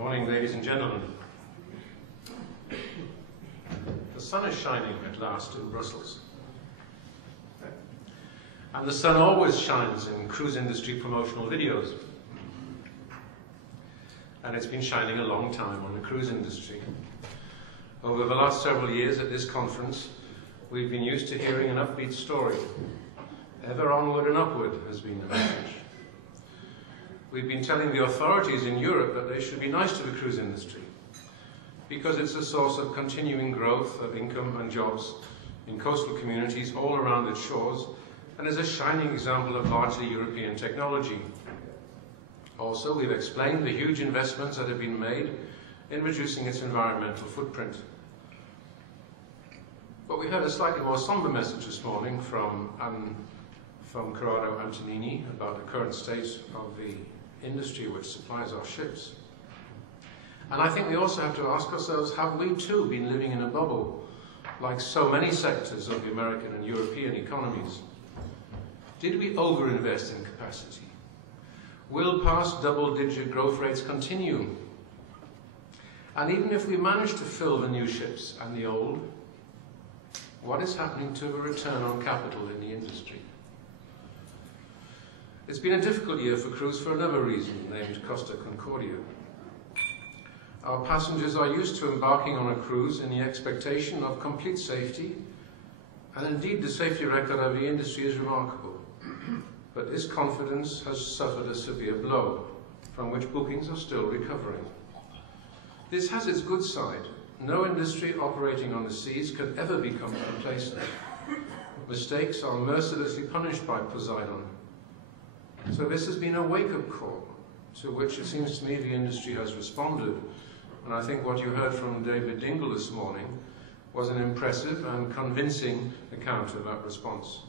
morning, ladies and gentlemen. The sun is shining at last in Brussels. And the sun always shines in cruise industry promotional videos. And it's been shining a long time on the cruise industry. Over the last several years at this conference, we've been used to hearing an upbeat story. Ever onward and upward has been the message. We've been telling the authorities in Europe that they should be nice to the cruise industry because it's a source of continuing growth of income and jobs in coastal communities all around its shores and is a shining example of largely European technology. Also, we've explained the huge investments that have been made in reducing its environmental footprint. But we heard a slightly more somber message this morning from Corrado Antonini about the current state of the industry which supplies our ships. And I think we also have to ask ourselves, have we too been living in a bubble, like so many sectors of the American and European economies? Did we overinvest in capacity? Will past double-digit growth rates continue? And even if we manage to fill the new ships and the old, what is happening to the return on capital in the industry? It's been a difficult year for cruise for another reason, named Costa Concordia. Our passengers are used to embarking on a cruise in the expectation of complete safety, and indeed the safety record of the industry is remarkable. But this confidence has suffered a severe blow, from which bookings are still recovering. This has its good side. No industry operating on the seas can ever become complacent. Mistakes are mercilessly punished by Poseidon. So this has been a wake-up call, to which it seems to me the industry has responded. And I think what you heard from David Dingle this morning was an impressive and convincing account of that response.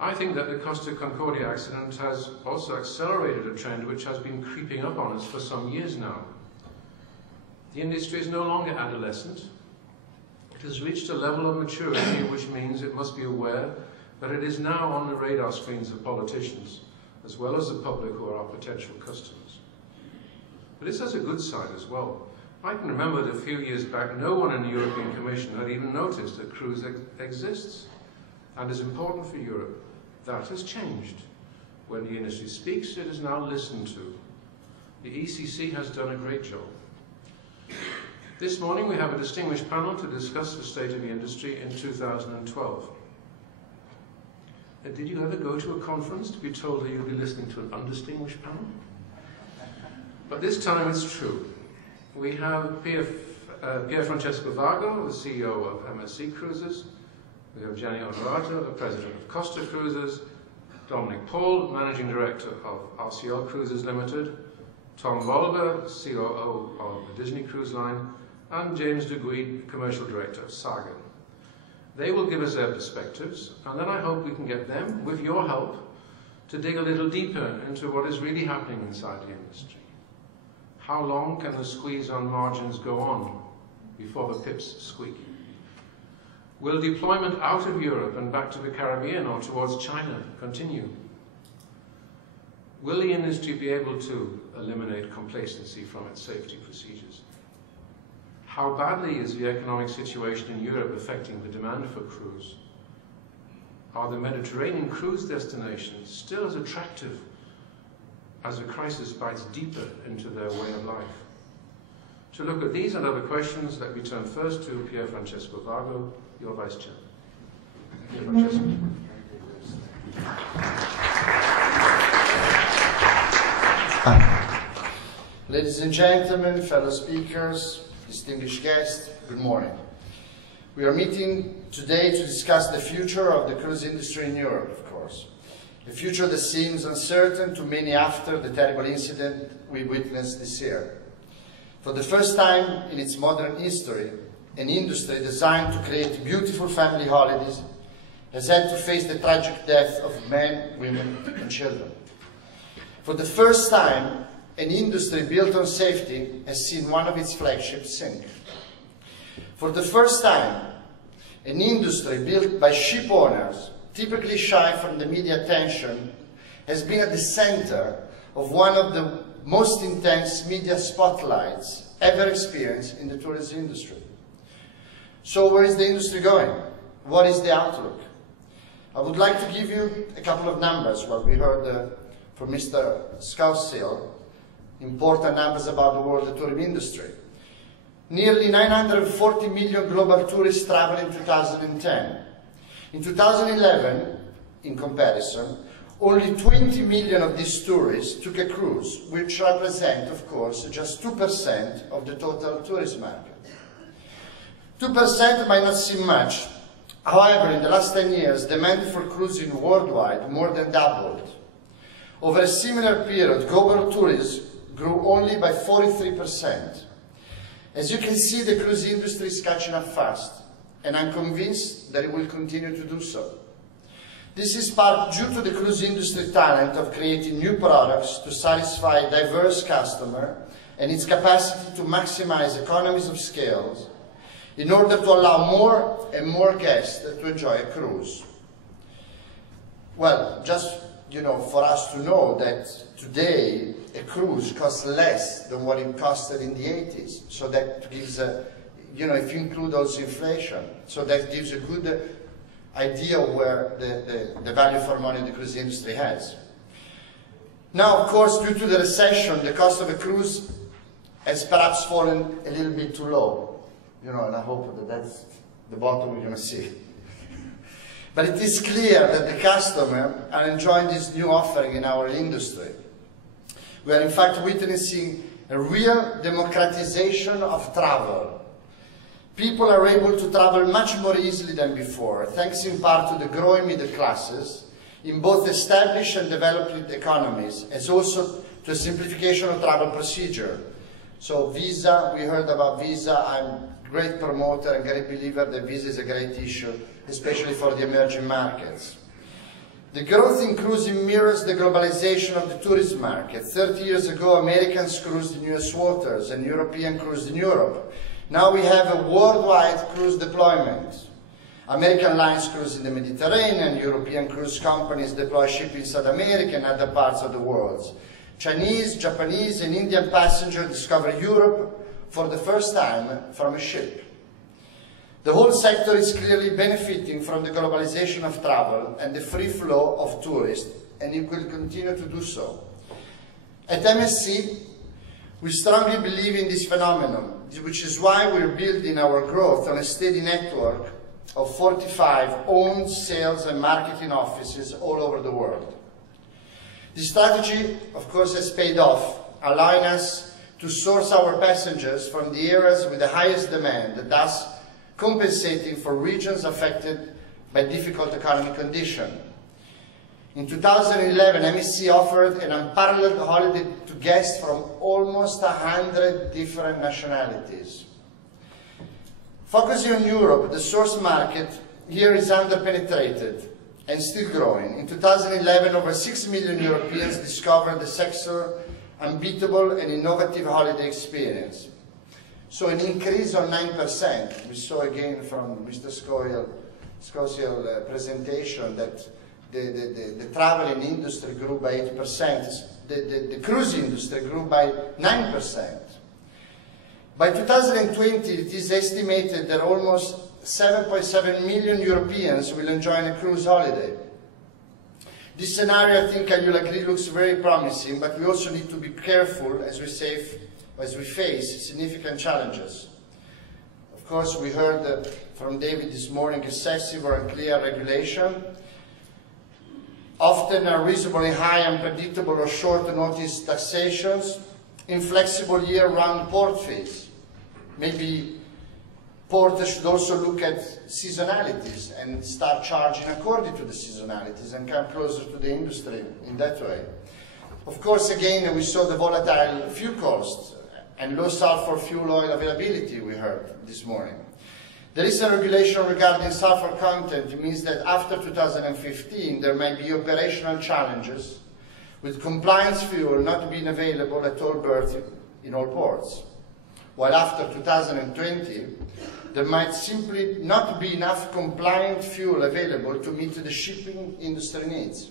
I think that the Costa Concordia accident has also accelerated a trend which has been creeping up on us for some years now. The industry is no longer adolescent. It has reached a level of maturity which means it must be aware that it is now on the radar screens of politicians, as well as the public who are our potential customers. But this has a good side as well. I can remember that a few years back, no one in the European Commission had even noticed that cruise exists and is important for Europe. That has changed. When the industry speaks, it is now listened to. The ECC has done a great job. This morning we have a distinguished panel to discuss the state of the industry in 2012. Did you ever go to a conference to be told that you'll be listening to an undistinguished panel? But this time it's true. We have Pierfrancesco Vago, the CEO of MSC Cruises. We have Gianni Onorato, the president of Costa Cruises. Dominic, managing director of RCL Cruises Limited. Tom Wolber, COO of the Disney Cruise Line. And James de Guy, commercial director of Saga. They will give us their perspectives, and then I hope we can get them, with your help, to dig a little deeper into what is really happening inside the industry. How long can the squeeze on margins go on before the pips squeak? Will deployment out of Europe and back to the Caribbean or towards China continue? Will the industry be able to eliminate complacency from its safety procedures? How badly is the economic situation in Europe affecting the demand for cruise? Are the Mediterranean cruise destinations still as attractive as the crisis bites deeper into their way of life? To look at these and other questions, let me turn first to Pierfrancesco Vago, your Vice Chair. Pierfrancesco. Ladies and gentlemen, fellow speakers, distinguished guests, good morning. We are meeting today to discuss the future of the cruise industry in Europe, of course. A future that seems uncertain to many after the terrible incident we witnessed this year. For the first time in its modern history, an industry designed to create beautiful family holidays has had to face the tragic death of men, women, and children. For the first time, an industry built on safety has seen one of its flagships sink. For the first time, an industry built by ship owners, typically shy from the media attention, has been at the center of one of the most intense media spotlights ever experienced in the tourism industry. So where is the industry going? What is the outlook? I would like to give you a couple of numbers. Well, we heard from Mr. Scousill important numbers about the world tourism industry. Nearly 940 million global tourists traveled in 2010. In 2011, in comparison, only 20 million of these tourists took a cruise, which represent, of course, just 2% of the total tourism market. 2% might not seem much. However, in the last 10 years, demand for cruising worldwide more than doubled. Over a similar period, global tourism grew only by 43%. As you can see, the cruise industry is catching up fast, and I'm convinced that it will continue to do so. This is part due to the cruise industry talent of creating new products to satisfy diverse customers and its capacity to maximize economies of scale in order to allow more and more guests to enjoy a cruise. Well, just for us to know that today a cruise costs less than what it costed in the 80s. So that gives a, if you include also inflation, so that gives a good idea of where the value for money the cruise industry has. Now, of course, due to the recession, the cost of a cruise has perhaps fallen a little bit too low. And I hope that that's the bottom we're going to see. But it is clear that the customers are enjoying this new offering in our industry. We are in fact witnessing a real democratization of travel. People are able to travel much more easily than before, thanks in part to the growing middle classes in both established and developed economies, as also to a simplification of travel procedure. So visa, we heard about visa. I'm a great promoter and great believer that visa is a great issue, especially for the emerging markets. The growth in cruising mirrors the globalization of the tourism market. 30 years ago, Americans cruised in US waters and Europeans cruised in Europe. Now we have a worldwide cruise deployment. American lines cruise in the Mediterranean, European cruise companies deploy shipping in South America and other parts of the world. Chinese, Japanese and Indian passengers discover Europe for the first time from a ship. The whole sector is clearly benefiting from the globalization of travel and the free flow of tourists, and it will continue to do so. At MSC, we strongly believe in this phenomenon, which is why we're building our growth on a steady network of 45 owned sales and marketing offices all over the world. This strategy, of course, has paid off, allowing us to source our passengers from the areas with the highest demand, thus compensating for regions affected by difficult economic conditions. In 2011, MSC offered an unparalleled holiday to guests from almost 100 different nationalities. Focusing on Europe, the source market here is underpenetrated and still growing. In 2011, over 6 million Europeans discovered the sector unbeatable and innovative holiday experience. So an increase of 9%. We saw again from Mr. Scousill presentation that the traveling industry grew by 8%. The cruise industry grew by 9%. By 2020, it is estimated that almost 7.7 million Europeans will enjoy a cruise holiday. This scenario, I think you'll agree, looks very promising, but we also need to be careful as we face significant challenges. Of course, we heard from David this morning excessive or unclear regulation, often unreasonably high, unpredictable or short notice taxations, inflexible year-round port fees. Maybe porters should also look at seasonalities and start charging according to the seasonalities and come closer to the industry in that way. Of course, again, we saw the volatile fuel costs and low sulfur fuel oil availability we heard this morning. The recent regulation regarding sulfur content means that after 2015 there may be operational challenges with compliance fuel not being available at all berths in all ports, while after 2020 there might simply not be enough compliant fuel available to meet the shipping industry needs.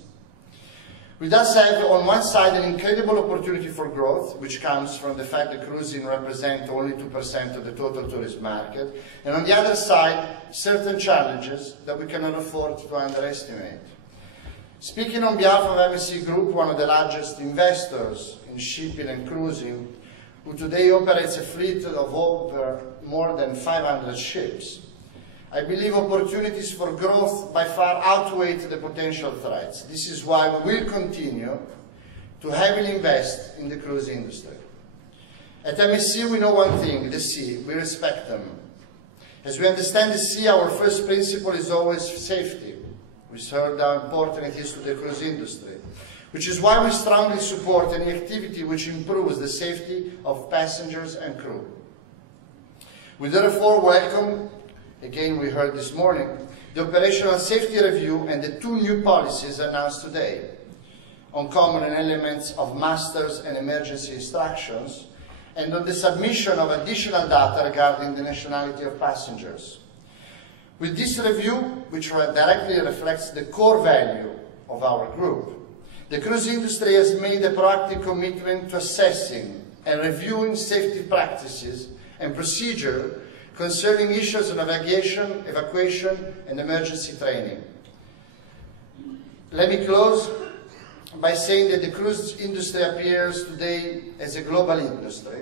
We thus have on one side an incredible opportunity for growth, which comes from the fact that cruising represents only 2% of the total tourist market, and on the other side, certain challenges that we cannot afford to underestimate. Speaking on behalf of MSC Group, one of the largest investors in shipping and cruising, who today operates a fleet of over more than 500 ships, I believe opportunities for growth by far outweigh the potential threats. This is why we will continue to heavily invest in the cruise industry. At MSC, we know one thing, the sea. We respect them. As we understand the sea, our first principle is always safety. We heard how important it is to the cruise industry, which is why we strongly support any activity which improves the safety of passengers and crew. We therefore welcome, again we heard this morning, the operational safety review and the 2 new policies announced today on common elements of masters and emergency instructions, and on the submission of additional data regarding the nationality of passengers. With this review, which directly reflects the core value of our group, the cruise industry has made a proactive commitment to assessing and reviewing safety practices and procedure concerning issues of navigation, evacuation, and emergency training. Let me close by saying that the cruise industry appears today as a global industry,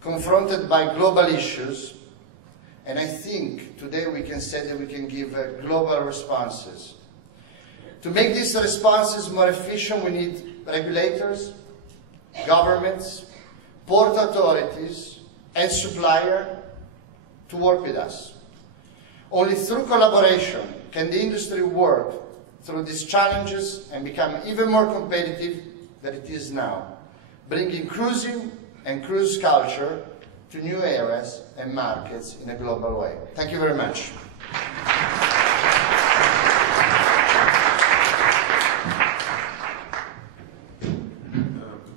confronted by global issues, and I think today we can say that we can give global responses. To make these responses more efficient, we need regulators, governments, port authorities, and suppliers to work with us. Only through collaboration can the industry work through these challenges and become even more competitive than it is now, bringing cruising and cruise culture to new areas and markets in a global way. Thank you very much.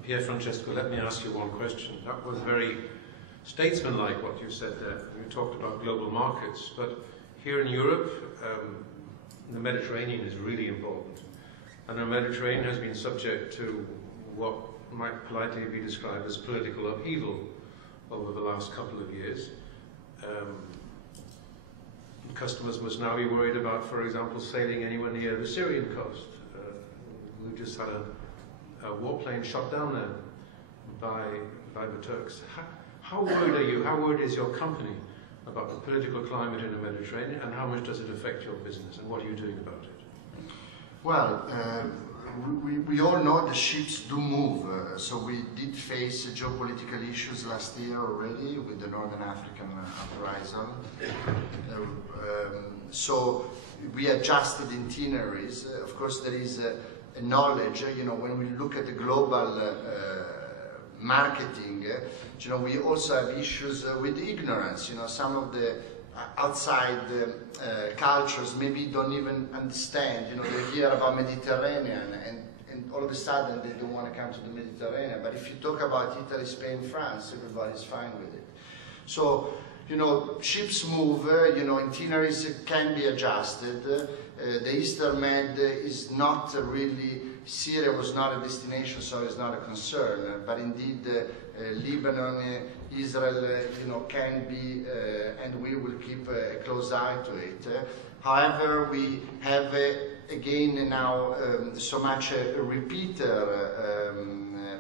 Pierfrancesco, let me ask you one question. That was very statesmanlike what you said there. You talked about global markets, but here in Europe, the Mediterranean is really important. And the Mediterranean has been subject to what might politely be described as political upheaval over the last couple of years. Customers must now be worried about, for example, sailing anywhere near the Syrian coast. We just had a warplane shot down there by the Turks. How worried are you? How worried is your company about the political climate in the Mediterranean, and how much does it affect your business, and what are you doing about it? Well, we all know the ships do move, so we did face geopolitical issues last year already with the Northern African uprising. So we adjusted itineraries. Of course, there is a knowledge, when we look at the global marketing, we also have issues with ignorance. Some of the outside cultures maybe don't even understand. They hear about Mediterranean and all of a sudden they don't want to come to the Mediterranean. But if you talk about Italy, Spain, France, everybody's fine with it. So, ships move, itineraries can be adjusted. The Eastern Med is not really, Syria was not a destination, so it's not a concern. But indeed, Lebanon, Israel, can be, and we will keep a close eye to it. However, we have, again, now so much a repeater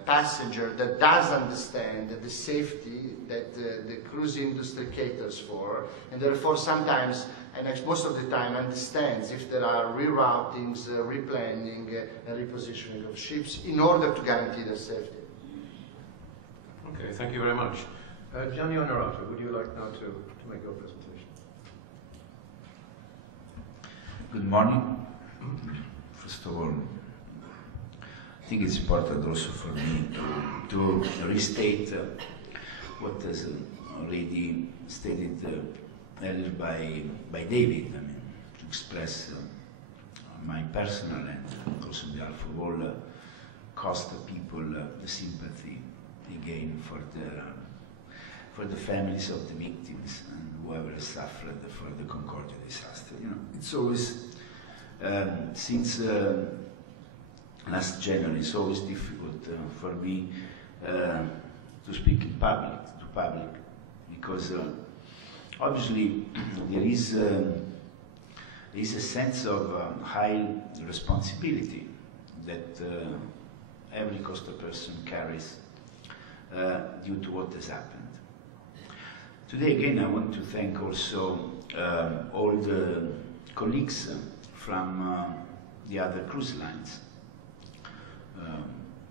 passenger that does understand the safety that the cruise industry caters for, and therefore sometimes, and most of the time, understands if there are reroutings, replanning, and repositioning of ships in order to guarantee their safety. Okay, thank you very much. Gianni Onorato, would you like now to make your presentation? Good morning. First of all, I think it's important also for me to restate what is already stated earlier by David. I mean, to express my personal and also on behalf of all Costa people the sympathy again for the families of the victims and whoever has suffered for the Concordia disaster. It's always since last January. It's always difficult for me to speak in public, because obviously there is a sense of high responsibility that every Costa person carries due to what has happened. Today again I want to thank also all the colleagues from the other cruise lines,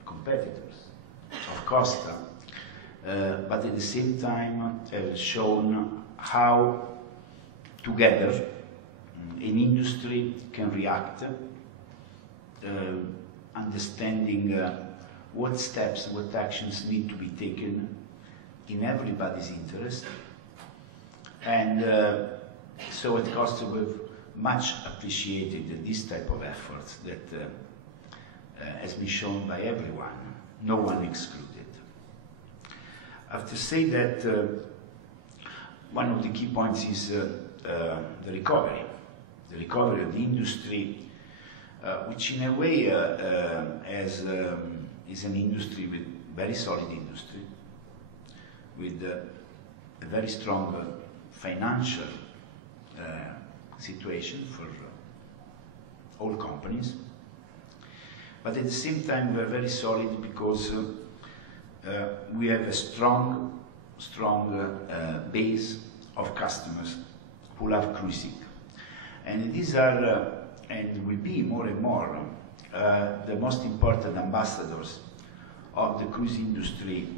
competitors of Costa, but at the same time have shown how together an industry can react, understanding what steps, what actions need to be taken in everybody's interest. And so at Costa we've much appreciated this type of effort that has been shown by everyone, no one excluded. I have to say that one of the key points is the recovery of the industry, which in a way is an industry with very solid industry, with a very strong financial situation for all companies. But at the same time, we are very solid because we have a strong base of customers who love cruising. And these are, and will be more and more, the most important ambassadors of the cruise industry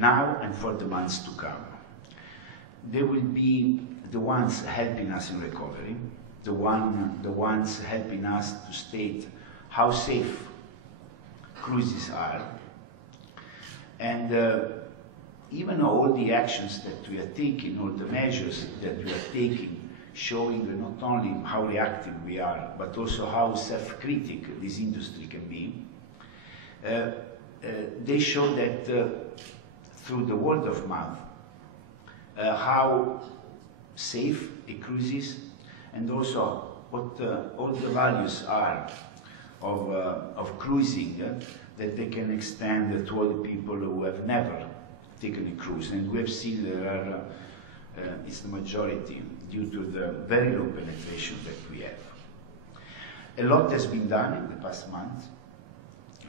now and for the months to come. They will be the ones helping us in recovery, the ones helping us to state how safe cruises are, and even all the actions that we are taking, all the measures that we are taking, showing not only how reactive we are, but also how self-critic this industry can be. They show that through the word of mouth, how safe a cruise is, and also what all the values are of cruising that they can extend to other people who have never taken a cruise. And we have seen there are, it's the majority, due to the very low penetration that we have. A lot has been done in the past month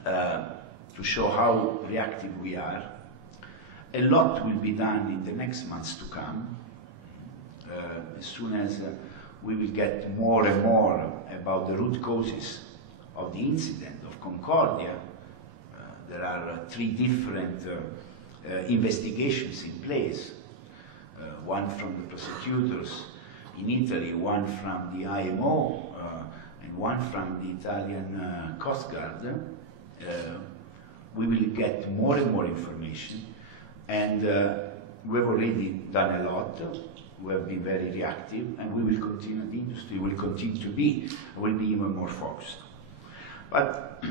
to show how reactive we are. A lot will be done in the next months to come, as soon as we will get more and more about the root causes of the incident of Concordia. There are 3 different investigations in place, one from the prosecutors in Italy, one from the IMO, and one from the Italian Coast Guard. We will get more and more information, and we have already done a lot. We have been very reactive, and we will continue, the industry will continue to be, will be even more focused. But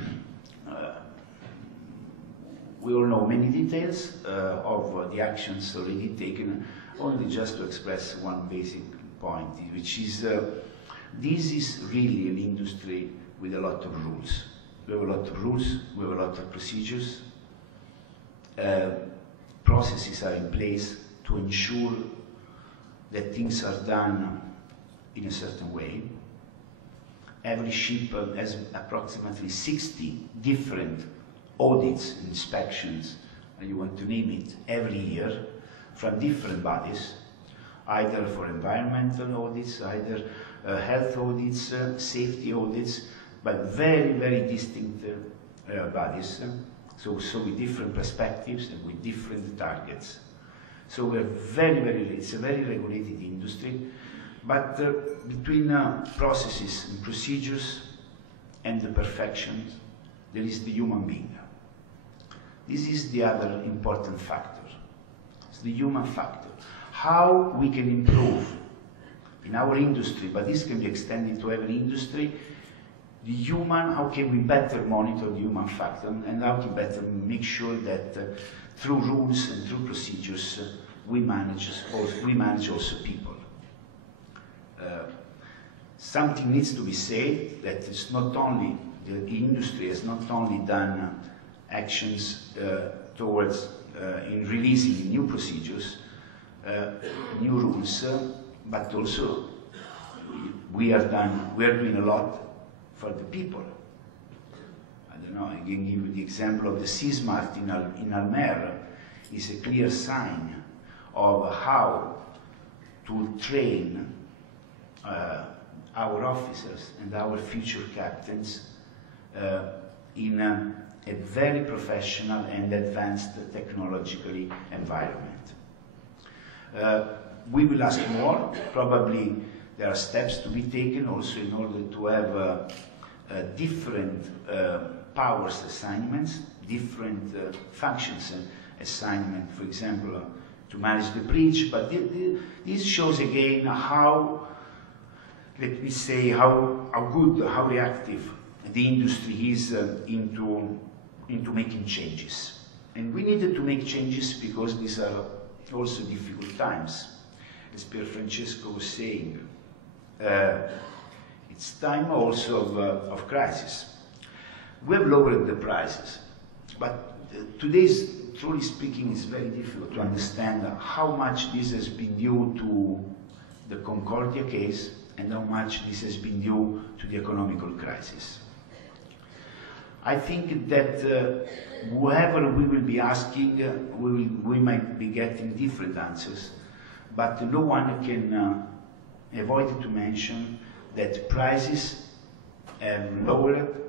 we all know many details of the actions already taken, only just to express one basic point, which is this is really an industry with a lot of rules. We have a lot of rules, we have a lot of procedures. Processes are in place to ensure that things are done in a certain way. Every ship has approximately 60 different audits, inspections, and you want to name it, every year from different bodies, either for environmental audits, either health audits, safety audits, but very, very distinct bodies. So with different perspectives and with different targets. So we're it's a very regulated industry, but between processes and procedures and the perfection, there is the human being. This is the other important factor. It's the human factor. How we can improve in our industry, but this can be extended to every industry, the human, how can we better monitor the human factor, and how can we better make sure that through rules and through procedures we manage also people. Something needs to be said, that it's not only the industry has not only done actions towards in releasing new procedures, new rules, but also we are doing a lot for the people. I don't know, I can give you the example of the C-Smart in Almere is a clear sign of how to train our officers and our future captains in a very professional and advanced technologically environment. We will ask more. Probably there are steps to be taken also in order to have different powers assignments, different functions assignment, for example, to manage the breach. But this shows again how, let me say, how good, how reactive the industry is into making changes. And we needed to make changes because these are also difficult times. As Pierfrancesco was saying, it's time also of crisis. We have lowered the prices, but today's, truly speaking, is very difficult to understand how much this has been due to the Concordia case and how much this has been due to the economical crisis. I think that whoever we will be asking, we might be getting different answers, but no one can avoid to mention that prices have lowered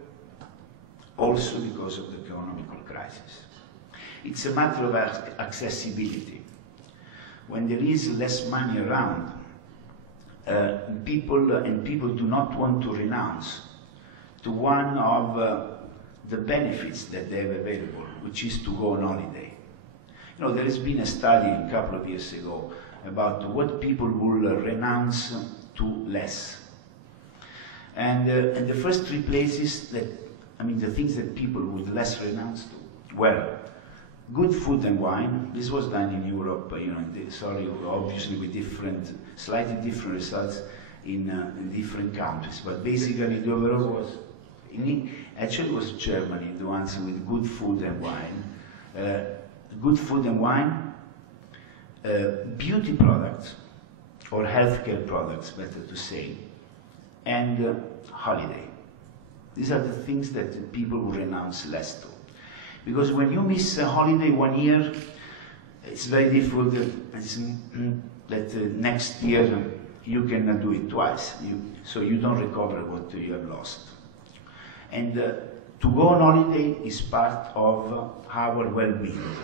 also because of the economical crisis. It's a matter of accessibility. When there is less money around, people do not want to renounce to one of the benefits that they have available, which is to go on holiday. You know, there has been a study a couple of years ago about what people will renounce to less. And the first three places that, I mean, the things that people would less renounce to were good food and wine. This was done in Europe, you know, obviously with slightly different results in different countries. But basically the overall was, actually it was Germany, the ones with good food and wine. Good food and wine, beauty products, or healthcare products, better to say, and holiday. These are the things that people will renounce less to. Because when you miss a holiday 1 year, it's very difficult that next year you can do it twice, so you don't recover what you have lost. And to go on holiday is part of our well-being.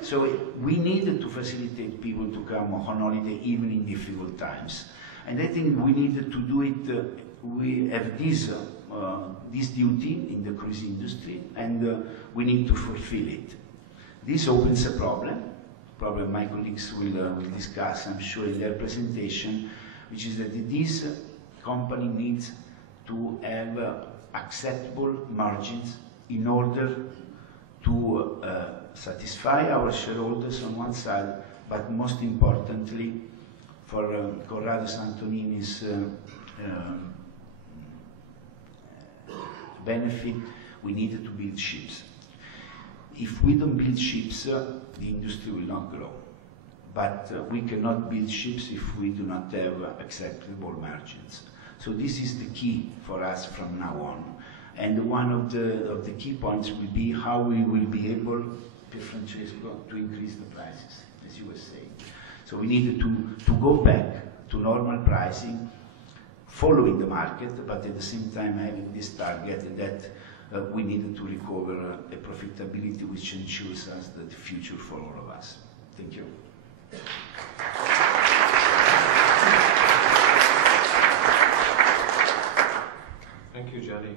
So we needed to facilitate people to come on holiday even in difficult times. And I think we needed to do it, we have this duty in the cruise industry, and we need to fulfill it. This opens a problem my colleagues will discuss, I'm sure, in their presentation, which is that this company needs to have acceptable margins in order to satisfy our shareholders on one side, but most importantly, for Corrado Santonini's benefit, we needed to build ships. If we don't build ships, the industry will not grow. But we cannot build ships if we do not have acceptable margins. So this is the key for us from now on. And one of the key points will be how we will be able, Pierfrancesco, to increase the prices, as you were saying. So we needed to go back to normal pricing, following the market, but at the same time having this target that we needed to recover a profitability which ensures us the future for all of us. Thank you. Thank you, Gianni.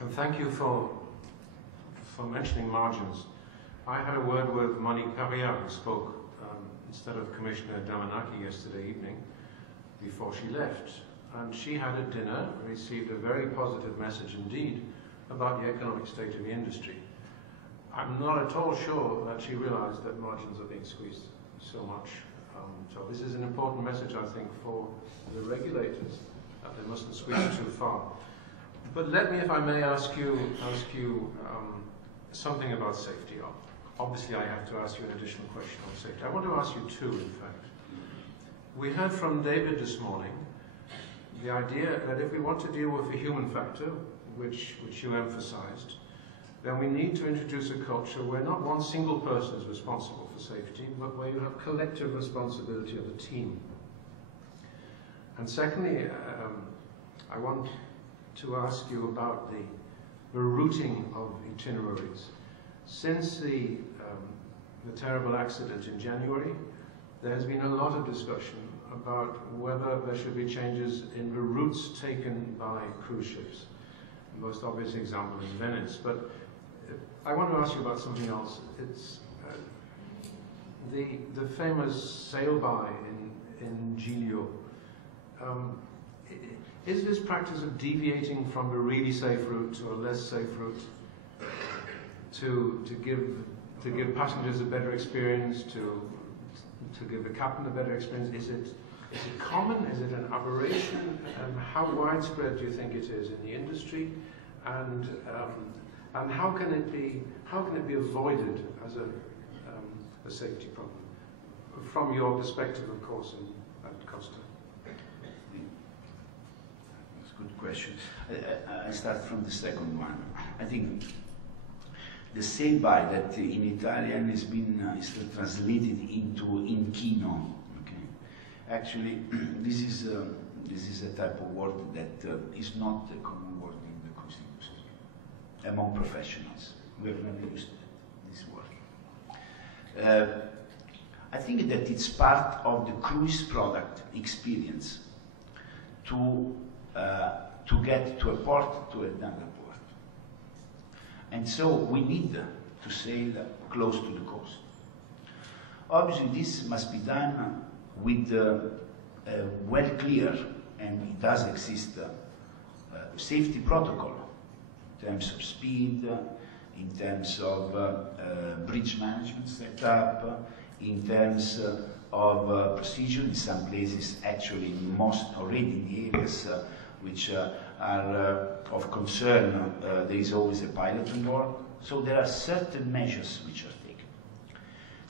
And thank you for mentioning margins. I had a word with Monique Carrière, who spoke instead of Commissioner Dominic yesterday evening before she left. And she had a dinner, received a very positive message indeed about the economic state of the industry. I'm not at all sure that she realized that margins are being squeezed so much. So this is an important message, I think, for the regulators They mustn't squeeze too far. But let me, if I may, ask you something about safety. Obviously, I have to ask you an additional question on safety. I want to ask you two, in fact. We heard from David this morning the idea that if we want to deal with the human factor, which you emphasized, then we need to introduce a culture where not one single person is responsible for safety, but where you have collective responsibility of the team. And secondly, I want to ask you about the routing of itineraries. Since the terrible accident in January, there has been a lot of discussion about whether there should be changes in the routes taken by cruise ships. The most obvious example is Venice, but I want to ask you about something else. It's the famous sail-by in Giglio. Is this practice of deviating from the really safe route to a less safe route to give passengers a better experience, to give the captain a better experience? Is it common? Is it an aberration? How widespread do you think it is in the industry? And how can it be avoided as a safety problem? From your perspective, of course, at Costa. That's a good question. I start from the second one. I think the sail-by that in Italian has been is translated into inchino. Okay, actually, this is a type of word that is not a common word in the cruise industry among professionals. We have never used this word. I think that it's part of the cruise product experience to get to a port to another port. And so we need to sail close to the coast. Obviously, this must be done with well clear, and it does exist, safety protocol in terms of speed, in terms of bridge management setup, in terms of procedure. In some places, actually, in most already in the areas which are of concern, there is always a pilot on board. So there are certain measures which are taken.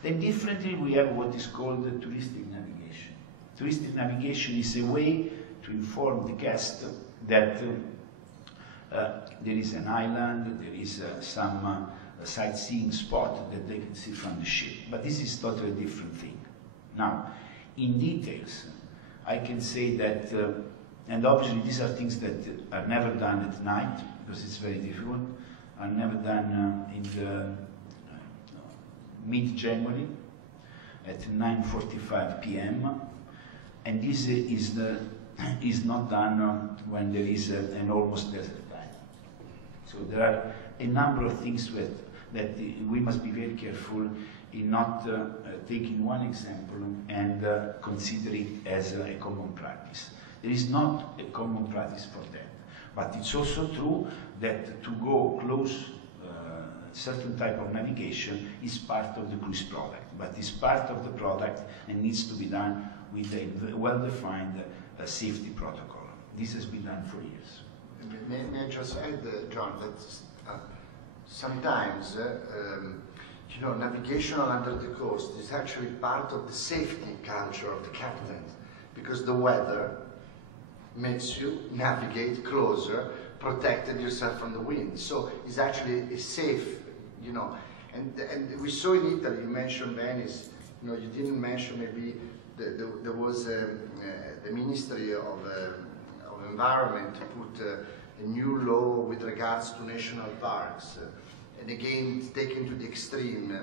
Then differently, we have what is called the touristic navigation. Touristic navigation is a way to inform the guest that there is an island, there is some sightseeing spot that they can see from the ship. But this is totally different thing. Now, in details, I can say that and obviously these are things that are never done at night, because it's very difficult, are never done in the mid-January at 9:45 p.m. And this is not done when there is an almost desert time. So there are a number of things that we must be very careful in not taking one example and consider it as a common practice. There is not a common practice for that. But it's also true that to go close certain type of navigation is part of the cruise product, but it's part of the product and needs to be done with a well-defined safety protocol. This has been done for years. May I just add, John, that sometimes navigation under the coast is actually part of the safety culture of the captain, because the weather makes you navigate closer, protecting yourself from the wind. So it's actually a safe, and we saw in Italy, you mentioned Venice, you didn't mention maybe there was the Ministry of Environment to put a new law with regards to national parks, and again it's taken to the extreme,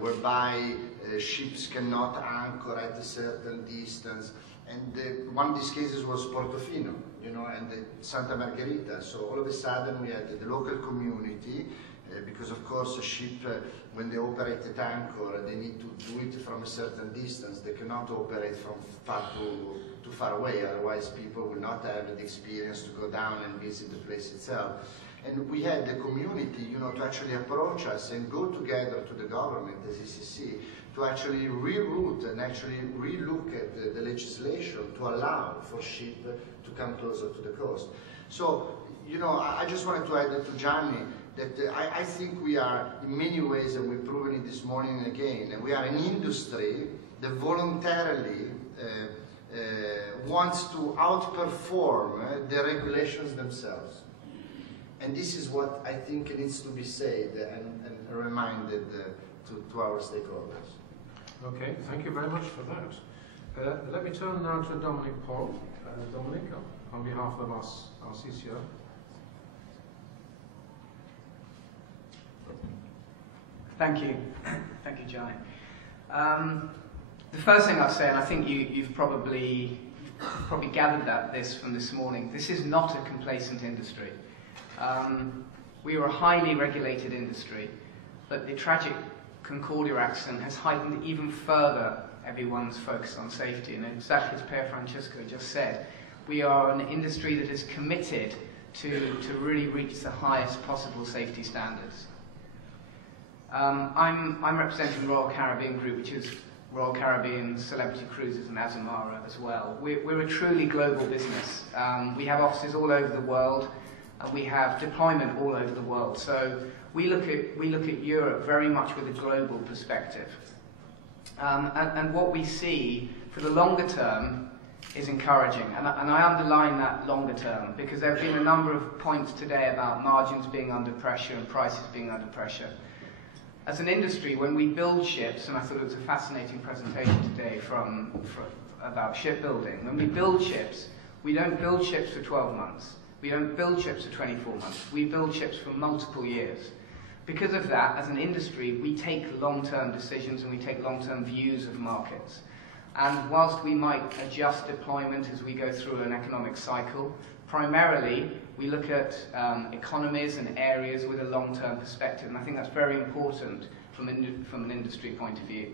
whereby ships cannot anchor at a certain distance. And one of these cases was Portofino, and Santa Margherita. So all of a sudden we had the local community, because of course a ship, when they operate at anchor, they need to do it from a certain distance. They cannot operate from too far away, otherwise people will not have the experience to go down and visit the place itself. And we had the community, you know, to actually approach us and go together to the government as ECC to actually reroute and actually relook at the legislation to allow for ship to come closer to the coast. So, you know, I just wanted to add to Gianni that I think we are, in many ways, and we've proven it this morning again, and we are an industry that voluntarily wants to outperform the regulations themselves. And this is what I think needs to be said and reminded to our stakeholders. Okay, thank you very much for that. Let me turn now to Dominic Paul. Dominic, on behalf of our CCO. Thank you. Thank you, Gianni. The first thing I'd say, and I think you've probably gathered this from this morning, this is not a complacent industry. We are a highly regulated industry, but the tragic Concordia accident has heightened even further everyone's focus on safety. And exactly as Pierfrancesco just said, we are an industry that is committed to really reach the highest possible safety standards. I'm representing Royal Caribbean Group, which is Royal Caribbean, Celebrity Cruises and Azamara as well. We're a truly global business. We have offices all over the world, and we have deployment all over the world. So we look at Europe very much with a global perspective. And what we see for the longer term is encouraging, and I underline that longer term because there have been a number of points today about margins being under pressure and prices being under pressure. As an industry, when we build ships, and I thought it was a fascinating presentation today about shipbuilding, when we build ships, we don't build ships for 12 months. We don't build ships for 24 months. We build ships for multiple years. Because of that, as an industry, we take long-term decisions and we take long-term views of markets. And whilst we might adjust deployment as we go through an economic cycle, primarily we look at economies and areas with a long-term perspective, and I think that's very important from an industry point of view.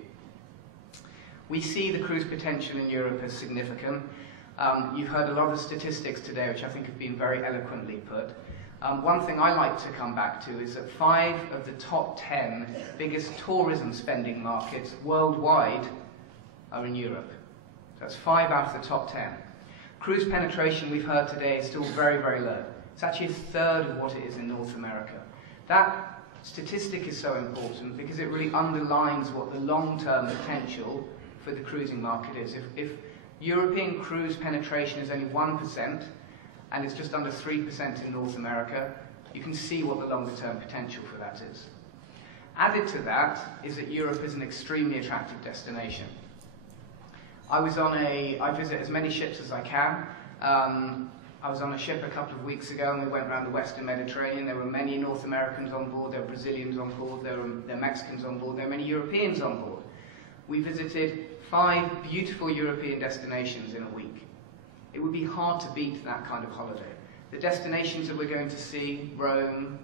We see the cruise potential in Europe as significant. You've heard a lot of statistics today, which I think have been very eloquently put. One thing I like to come back to is that 5 of the top 10 biggest tourism spending markets worldwide are in Europe. That's 5 out of the top 10. Cruise penetration, we've heard today, is still very, very low. It's actually a third of what it is in North America. That statistic is so important because it really underlines what the long-term potential for the cruising market is. If European cruise penetration is only 1% and it's just under 3% in North America, you can see what the longer-term potential for that is. Added to that is that Europe is an extremely attractive destination. I visit as many ships as I can. I was on a ship a couple of weeks ago and we went around the Western Mediterranean. There were many North Americans on board, there were Brazilians on board, there were Mexicans on board, there were many Europeans on board. We visited 5 beautiful European destinations in a week. It would be hard to beat that kind of holiday. The destinations that we're going to see, Rome,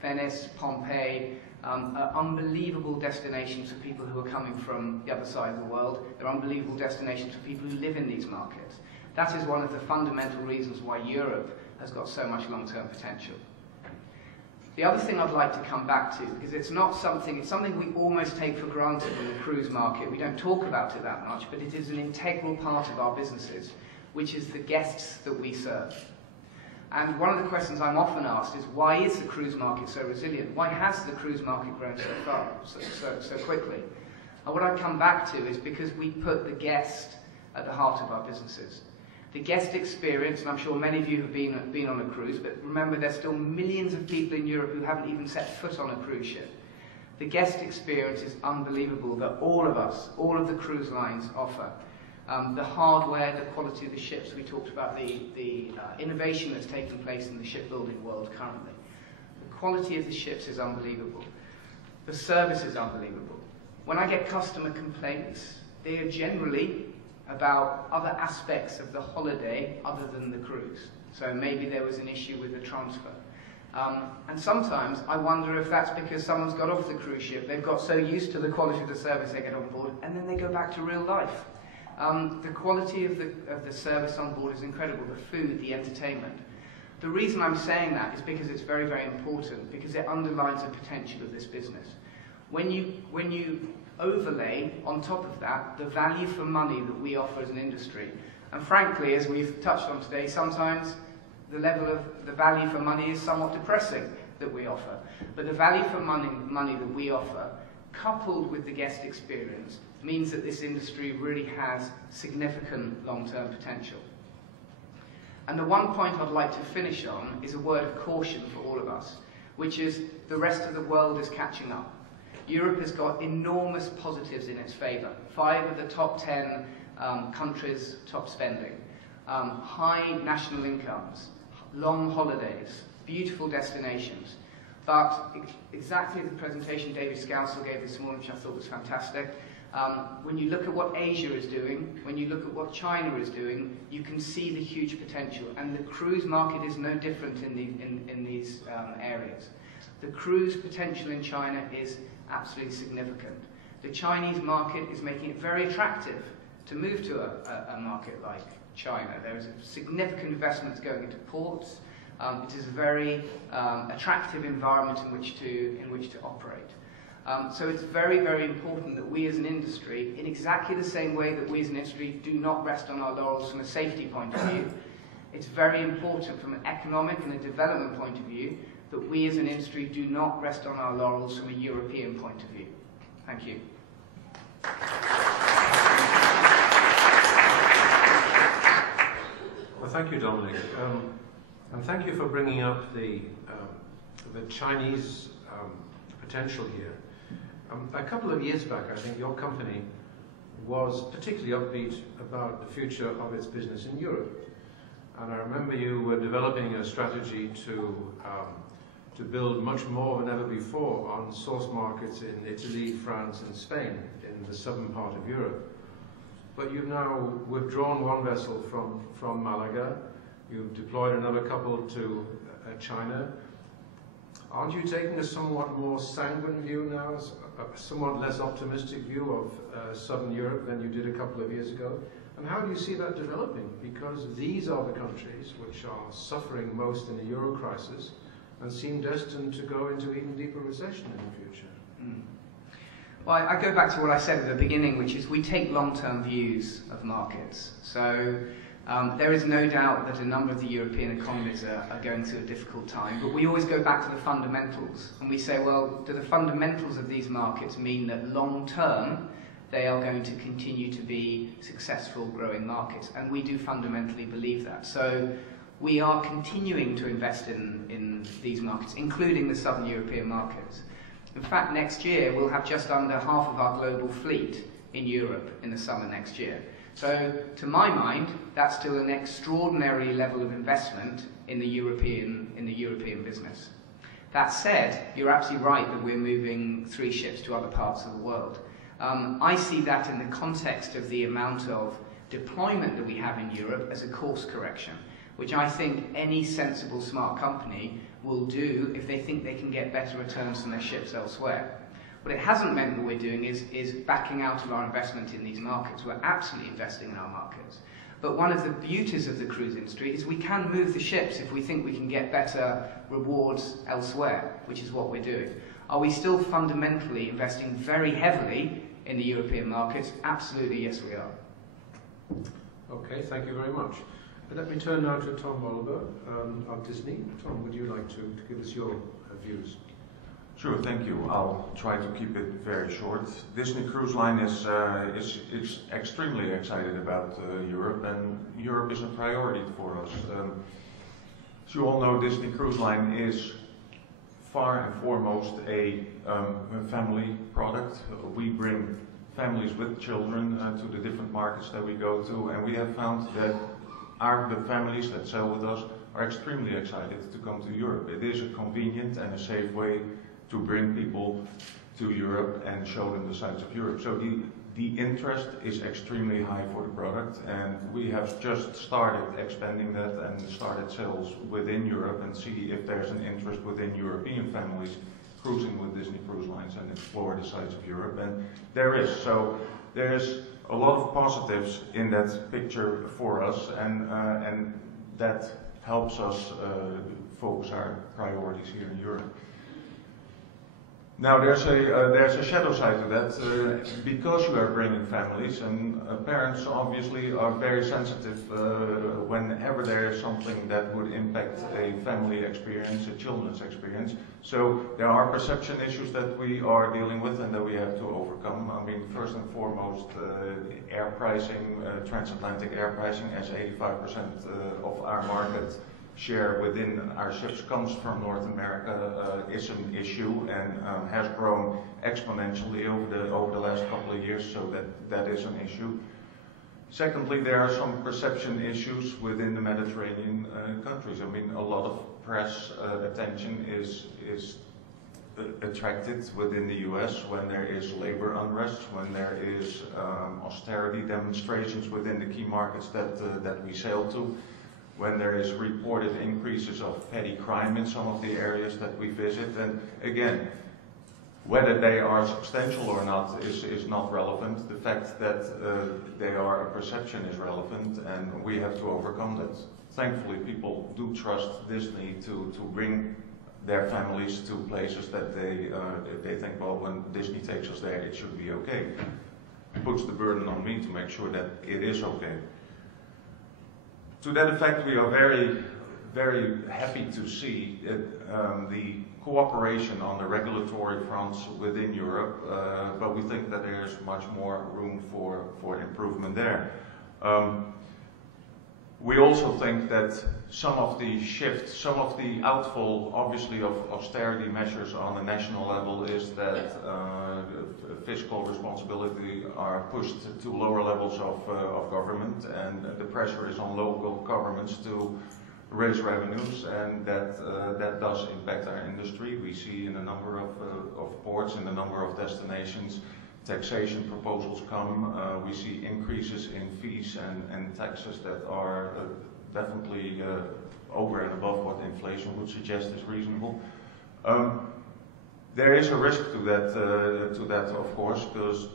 Venice, Pompeii, are unbelievable destinations for people who are coming from the other side of the world. They're unbelievable destinations for people who live in these markets. That is one of the fundamental reasons why Europe has got so much long-term potential. The other thing I'd like to come back to, because it's something we almost take for granted in the cruise market. We don't talk about it that much, but it is an integral part of our businesses, which is the guests that we serve. And one of the questions I'm often asked is, why is the cruise market so resilient? Why has the cruise market grown so far, so quickly? And what I come back to is because we put the guest at the heart of our businesses. The guest experience, and I'm sure many of you have been on a cruise, but remember there's still millions of people in Europe who haven't even set foot on a cruise ship. The guest experience is unbelievable that all of us, all of the cruise lines offer. The hardware, the quality of the ships, we talked about the innovation that's taking place in the shipbuilding world currently. The quality of the ships is unbelievable. The service is unbelievable. When I get customer complaints, they are generally about other aspects of the holiday other than the cruise. So maybe there was an issue with the transfer. And sometimes I wonder if that's because someone's got off the cruise ship, they've got so used to the quality of the service they get on board, and then they go back to real life. The quality of the service on board is incredible, the food, the entertainment. The reason I'm saying that is because it's very, very important, because it underlines the potential of this business. When you overlay on top of that the value for money that we offer as an industry, and frankly, as we've touched on today, sometimes the level of the value for money is somewhat depressing that we offer. But the value for money that we offer, coupled with the guest experience, means that this industry really has significant long-term potential. And the one point I'd like to finish on is a word of caution for all of us, which is the rest of the world is catching up. Europe has got enormous positives in its favour. 5 of the top 10 countries top spending, high national incomes, long holidays, beautiful destinations. But exactly the presentation David Scousel gave this morning, which I thought was fantastic, when you look at what Asia is doing, when you look at what China is doing, you can see the huge potential. And the cruise market is no different in these areas. The cruise potential in China is absolutely significant. The Chinese market is making it very attractive to move to a market like China. There is significant investments going into ports. It is a very attractive environment in which to operate. So it's very, very important that we as an industry, in exactly the same way that we as an industry do not rest on our laurels from a safety point of view, it's very important from an economic and a development point of view that we as an industry do not rest on our laurels from a European point of view. Thank you. Well, thank you, Dominic. And thank you for bringing up the Chinese potential here. A couple of years back, I think your company was particularly upbeat about the future of its business in Europe. And I remember you were developing a strategy to build much more than ever before on source markets in Italy, France and Spain, in the southern part of Europe. But you've now withdrawn one vessel from Malaga. You've deployed another couple to China. Aren't you taking a somewhat more sanguine view now, a somewhat less optimistic view of southern Europe than you did a couple of years ago? And how do you see that developing? Because these are the countries which are suffering most in the euro crisis and seem destined to go into even deeper recession in the future. Mm. Well, I go back to what I said at the beginning, which is we take long-term views of markets. So there is no doubt that a number of the European economies are going through a difficult time, but we always go back to the fundamentals. And we say, well, do the fundamentals of these markets mean that long-term they are going to continue to be successful growing markets? And we do fundamentally believe that. So we are continuing to invest in these markets, including the southern European markets. In fact, next year we'll have just under half of our global fleet in Europe in the summer next year. So, to my mind, that's still an extraordinary level of investment in the European business. That said, you're absolutely right that we're moving 3 ships to other parts of the world. I see that in the context of the amount of deployment that we have in Europe as a course correction, which I think any sensible, smart company will do if they think they can get better returns from their ships elsewhere. What it hasn't meant that we're doing is backing out of our investment in these markets. We're absolutely investing in our markets. But one of the beauties of the cruise industry is we can move the ships if we think we can get better rewards elsewhere, which is what we're doing. Are we still fundamentally investing very heavily in the European markets? Absolutely, yes we are. Okay, thank you very much. Let me turn now to Tom Wolber of Disney. Tom, would you like to give us your views? Sure, thank you. I'll try to keep it very short. Disney Cruise Line is extremely excited about Europe, and Europe is a priority for us. As you all know, Disney Cruise Line is far and foremost a family product. We bring families with children to the different markets that we go to, and we have found that the families that sail with us are extremely excited to come to Europe. It is a convenient and a safe way to bring people to Europe and show them the sights of Europe. So the interest is extremely high for the product, and we have just started expanding that and started sales within Europe and see if there's an interest within European families cruising with Disney Cruise Lines and explore the sights of Europe, and there is. So there's a lot of positives in that picture for us, and that helps us focus our priorities here in Europe. Now there's a shadow side to that, because you are bringing families, and parents obviously are very sensitive whenever there is something that would impact a family experience, a children's experience. So there are perception issues that we are dealing with and that we have to overcome. I mean, first and foremost, air pricing, transatlantic air pricing, as 85% of our market share within our ships comes from North America, is an issue and has grown exponentially over the last couple of years, so that is an issue. Secondly, there are some perception issues within the Mediterranean countries. I mean, a lot of press attention is attracted within the US when there is labor unrest, when there is austerity demonstrations within the key markets that we sail to, when there is reported increases of petty crime in some of the areas that we visit. And again, whether they are substantial or not is not relevant. The fact that they are a perception is relevant, and we have to overcome that. Thankfully, people do trust Disney to bring their families to places that they think, well, when Disney takes us there, it should be okay. It puts the burden on me to make sure that it is okay. To that effect, we are very, very happy to see the cooperation on the regulatory fronts within Europe, but we think that there is much more room for improvement there. We also think that some of the shifts, some of the outfall, obviously, of austerity measures on a national level is that fiscal responsibility are pushed to lower levels of government, and the pressure is on local governments to raise revenues, and that does impact our industry. We see in a number of ports, in a number of destinations, taxation proposals come. We see increases in fees and taxes that are definitely over and above what inflation would suggest is reasonable. There is a risk to that, of course, because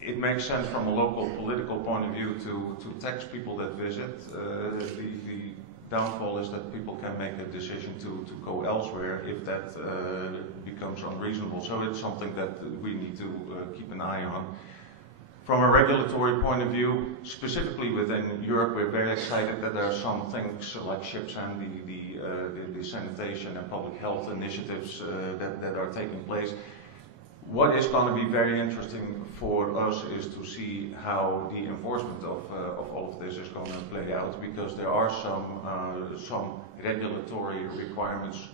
it makes sense from a local political point of view to tax people that visit. The downfall is that people can make a decision to go elsewhere if that becomes unreasonable. So it's something that we need to keep an eye on. From a regulatory point of view, specifically within Europe, we're very excited that there are some things like ships and the sanitation and public health initiatives that are taking place. What is going to be very interesting for us is to see how the enforcement of all of this is going to play out, because there are some regulatory requirements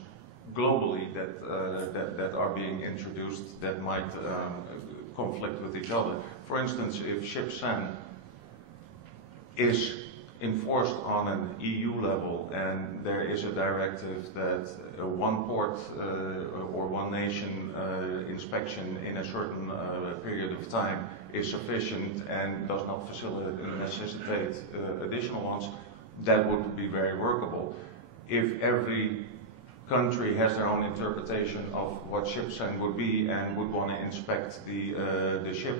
globally that are being introduced that might conflict with each other. For instance, if ship sand is enforced on an EU level and there is a directive that one port or one nation inspection in a certain period of time is sufficient and does not necessitate additional ones, that would be very workable. If every country has their own interpretation of what ship sand would be and would want to inspect the ship,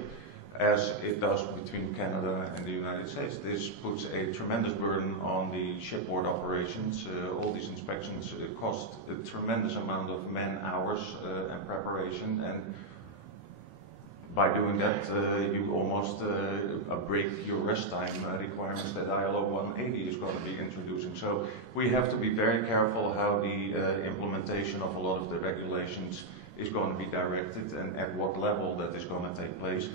as it does between Canada and the United States, this puts a tremendous burden on the shipboard operations. All these inspections cost a tremendous amount of man-hours and preparation, and by doing that, you almost break your rest time requirements that ILO 180 is going to be introducing. So we have to be very careful how the implementation of a lot of the regulations is going to be directed and at what level that is going to take place.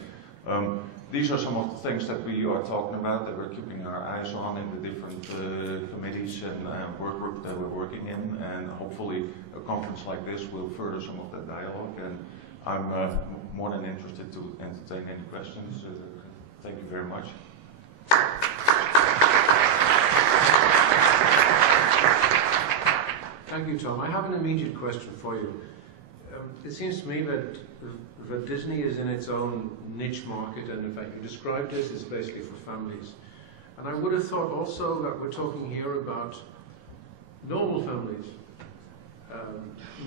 These are some of the things that we are talking about, that we're keeping our eyes on in the different committees and work groups that we're working in, and hopefully a conference like this will further some of that dialogue. And I'm more than interested to entertain any questions. Thank you very much. Thank you, Tom. I have an immediate question for you. It seems to me that Disney is in its own niche market, and in fact you described this as basically for families. And I would have thought also that we're talking here about normal families,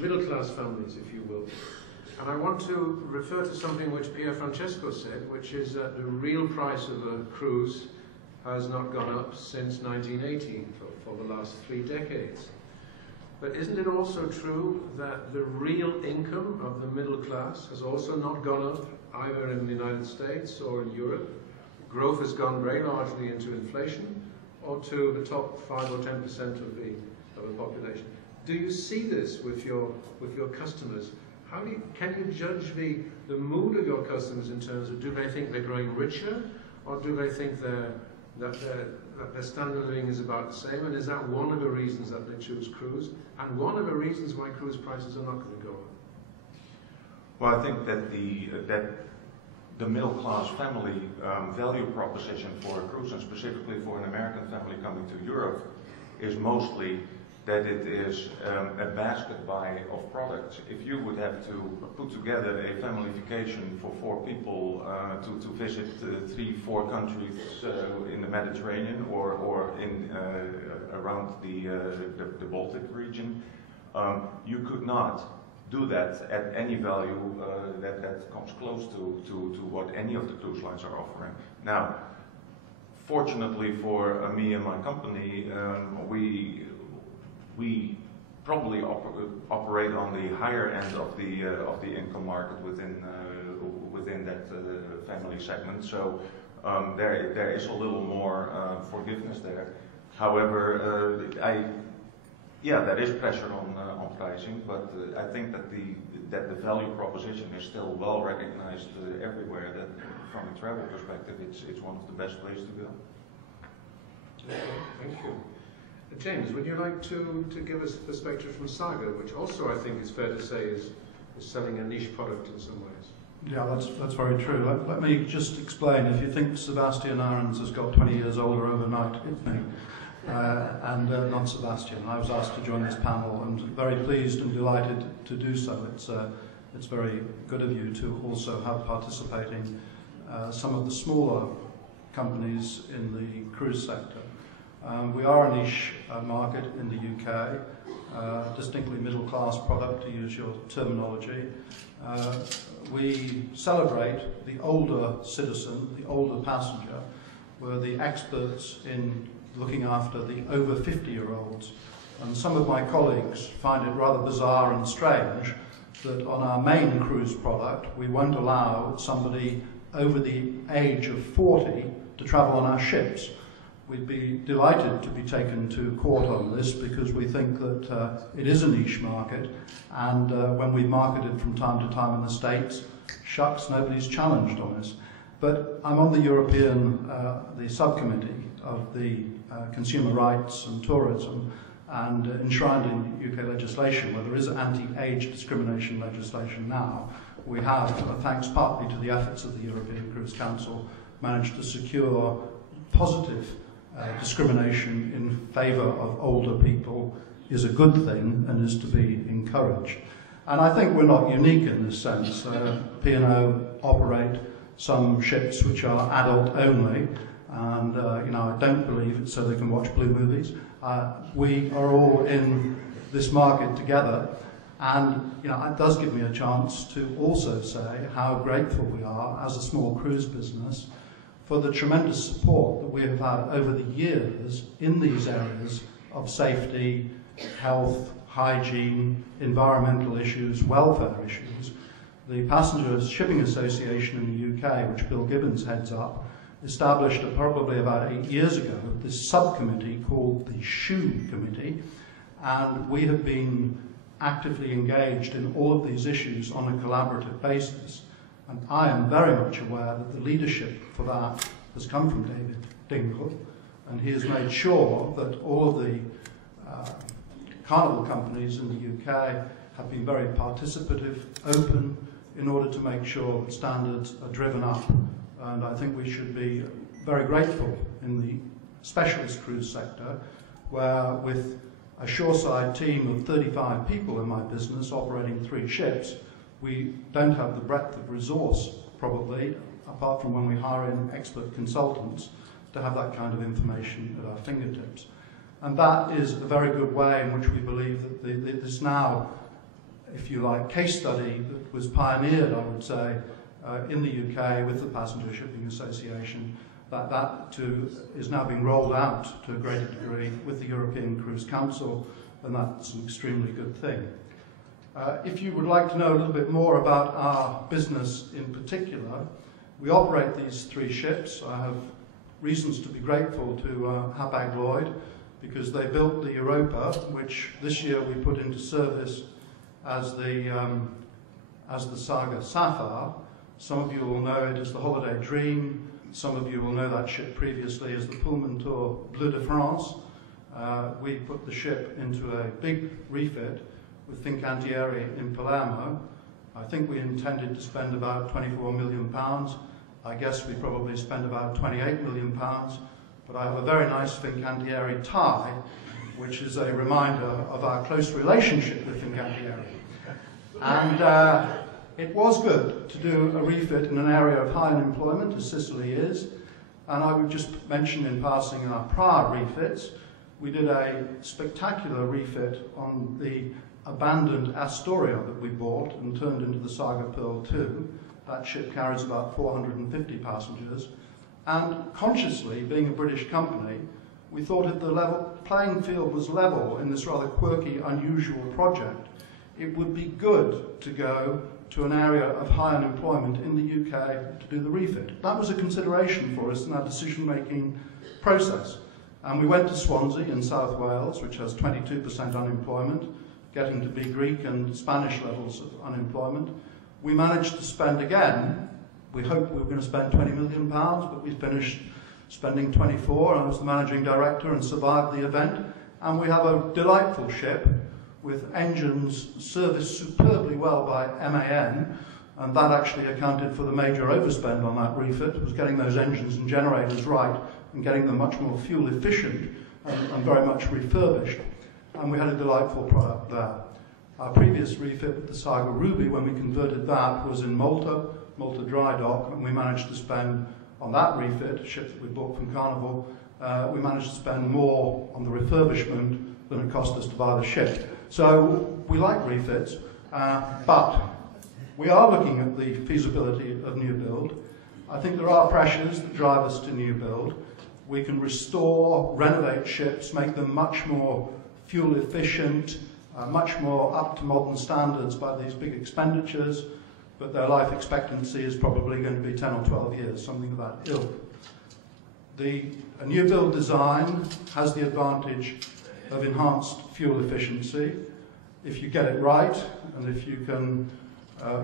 middle-class families, if you will. And I want to refer to something which Pierfrancesco said, which is that the real price of a cruise has not gone up since 1980 for the last 3 decades. But isn't it also true that the real income of the middle class has also not gone up either in the United States or in Europe? Growth has gone very largely into inflation or to the top 5 or 10% of the population. Do you see this with your customers? Can you judge the mood of your customers in terms of, do they think they're growing richer, or do they think that their standard of living is about the same? And is that one of the reasons that they choose cruise, and one of the reasons why cruise prices are not going to go up? Well, I think that the middle class family value proposition for a cruise, and specifically for an American family coming to Europe, is mostly that it is a basket buy of products. If you would have to put together a family vacation for 4 people to visit 3-4 countries in the Mediterranean or in around the Baltic region, you could not do that at any value that comes close to what any of the cruise lines are offering. Now, fortunately for me and my company, we probably operate on the higher end of the income market within that family segment. So there is a little more forgiveness there. However, there is pressure on pricing, but I think that the value proposition is still well recognized everywhere. That from a travel perspective, it's one of the best places to go. Okay, thank you. James, would you like to give us a perspective from Saga, which also I think is fair to say is selling a niche product in some ways? Yeah, that's very true. Let me just explain. If you think Sebastian Ahrens has got 20 years older overnight, and not Sebastian, I was asked to join this panel, and very pleased and delighted to do so. It's very good of you to also have participating some of the smaller companies in the cruise sector. We are a niche market in the UK, distinctly middle-class product, to use your terminology. We celebrate the older citizen, the older passenger. We're the experts in looking after the over 50-year-olds. And some of my colleagues find it rather bizarre and strange that on our main cruise product, we won't allow somebody over the age of 40 to travel on our ships. We'd be delighted to be taken to court on this because we think that it is a niche market, and when we marketed from time to time in the States, shucks, nobody's challenged on us. But I'm on the European, the subcommittee of the Consumer Rights and Tourism, and enshrined in UK legislation where there is anti-age discrimination legislation now. We have, thanks partly to the efforts of the European Cruise Council, managed to secure positive discrimination in favour of older people is a good thing and is to be encouraged. And I think we're not unique in this sense. P&O operate some ships which are adult only, and I don't believe it's so they can watch blue movies. We are all in this market together, and it does give me a chance to also say how grateful we are as a small cruise business for the tremendous support that we have had over the years in these areas of safety, health, hygiene, environmental issues, welfare issues. The Passenger Shipping Association in the UK, which Bill Gibbons heads up, established probably about 8 years ago this subcommittee called the SHOE Committee, and we have been actively engaged in all of these issues on a collaborative basis. And I am very much aware that the leadership for that has come from David Dingle, and he has made sure that all of the carnival companies in the UK have been very participative, open, in order to make sure that standards are driven up. And I think we should be very grateful in the specialist cruise sector, where with a shoreside team of 35 people in my business operating 3 ships, we don't have the breadth of resource, probably, apart from when we hire in expert consultants, to have that kind of information at our fingertips. And that is a very good way in which we believe that this now, if you like, case study that was pioneered, I would say, in the UK with the Passenger Shipping Association, that is now being rolled out to a greater degree with the European Cruise Council, and that's an extremely good thing. If you would like to know a little bit more about our business in particular, we operate these 3 ships. I have reasons to be grateful to Hapag Lloyd, because they built the Europa, which this year we put into service as the Saga Sapphire. Some of you will know it as the Holiday Dream. Some of you will know that ship previously as the Pullman Tour Bleu de France. We put the ship into a big refit with Fincantieri in Palermo. I think we intended to spend about £24 million. I guess we probably spent about £28 million, but I have a very nice Fincantieri tie, which is a reminder of our close relationship with Fincantieri. And it was good to do a refit in an area of high unemployment, as Sicily is. And I would just mention in passing our prior refits, we did a spectacular refit on the abandoned Astoria that we bought and turned into the Saga Pearl II. That ship carries about 450 passengers. And consciously, being a British company, we thought if the playing field was level in this rather quirky, unusual project, it would be good to go to an area of high unemployment in the UK to do the refit. That was a consideration for us in our decision-making process. And we went to Swansea in South Wales, which has 22% unemployment, getting to be Greek and Spanish levels of unemployment. We managed to spend again, we hoped we were going to spend £20 million, but we finished spending 24. I was the managing director and survived the event. And we have a delightful ship with engines serviced superbly well by MAN, and that actually accounted for the major overspend on that refit, was getting those engines and generators right and getting them much more fuel efficient and very much refurbished. And we had a delightful product there. Our previous refit with the Saga Ruby, when we converted that, was in Malta Dry Dock, and we managed to spend on that refit, a ship that we bought from Carnival, we managed to spend more on the refurbishment than it cost us to buy the ship. So we like refits, but we are looking at the feasibility of new build. I think there are pressures that drive us to new build. We can restore, renovate ships, make them much more fuel efficient, much more up to modern standards by these big expenditures, but their life expectancy is probably going to be 10 or 12 years, something of that ilk. A new build design has the advantage of enhanced fuel efficiency if you get it right, and if you can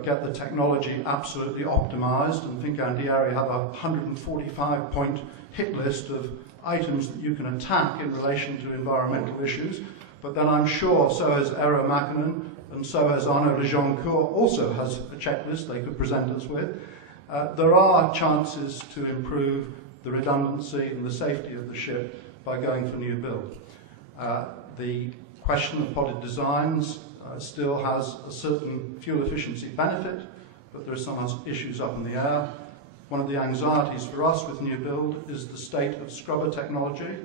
get the technology absolutely optimized. And Fincantieri have a 145-point hit list of items that you can attack in relation to environmental issues. But then I'm sure so has Eero Mäkinen, and so has Arnaud de Joncourt also has a checklist they could present us with. There are chances to improve the redundancy and the safety of the ship by going for new build. The question of potted designs still has a certain fuel efficiency benefit, but there are some issues up in the air. One of the anxieties for us with new build is the state of scrubber technology.